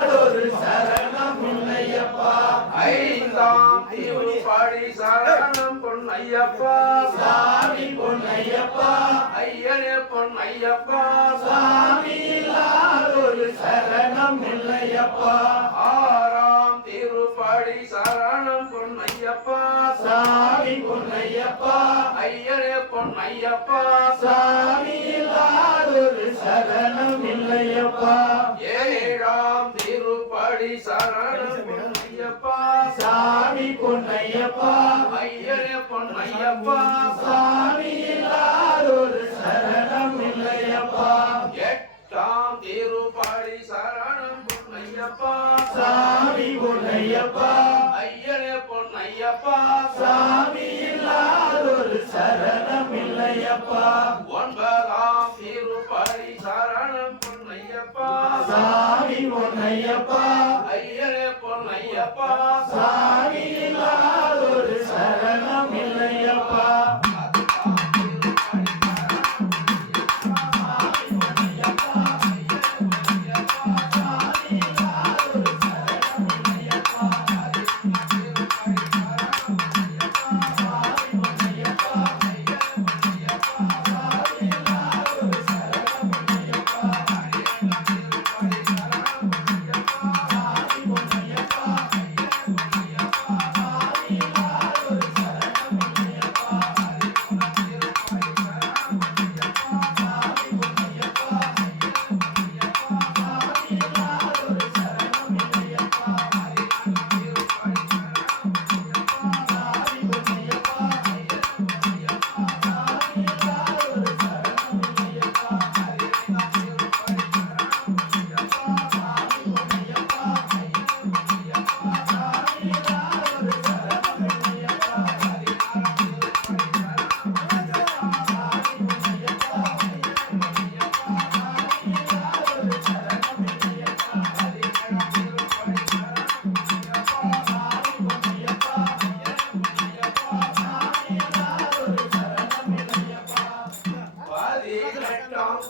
சரணம் இல்லையப்பா. ஐந்தாம் திருப்படி சரணம் பொன்னையப்பா. சாமி பொன்னையப்பா. ஐயனே பொன்னையப்பா. சாமி இல்லாதொரு சரணம் இல்லையப்பா. ஆறாம் திருப்படி சரணம் பொன்னையப்பா. சாமி பொன்னையப்பா. ஐயனே பொன்னையப்பா. சாமி இல்லாதொரு சரணம் இல்லையப்பா. ஏழாம் திருப்படி சரணம் பொன்னையப்பா. சாமி பொன்னையப்பா. ஐயனே பொன்னையப்பா. சாமி இல்லாதொரு சரணம் இல்லையப்பா. எட்டாம் திருப்படி சரணம் பொன்னையப்பா. சாமி பொன்னையப்பா. ஐயனே பொன்னையப்பா. சாமி இல்லாதொரு சரணம் இல்லையப்பா. ஒன்பதாம் திருப்படி சரணம் பொன்னையப்பா. சாமி பொன்னையப்பா. ஐயனே பொன்னையப்பா. சாமி இல்லாதொரு சரணம் இல்லையப்பா.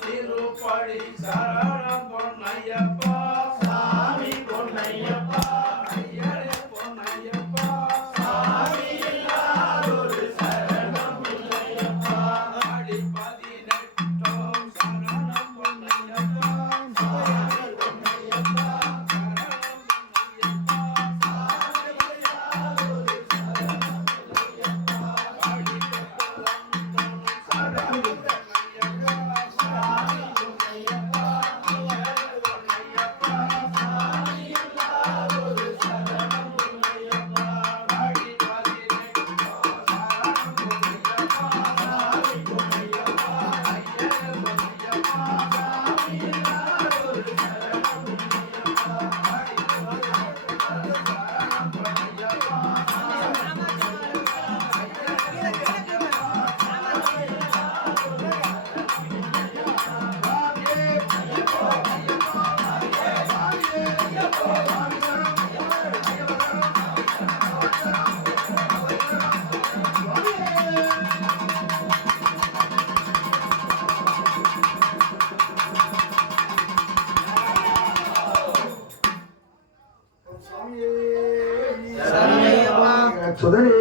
திருப்படி சரணம் பொன்னையப்பா. சாமி பொன்னையப்பா. ஐயனே பொன்னையப்பா. சாமி இல்லாதொரு சரணம் இல்லையப்பா. அடி 18 சரணம் பொன்னையப்பா. சாமி பொன்னையப்பா. சுதனே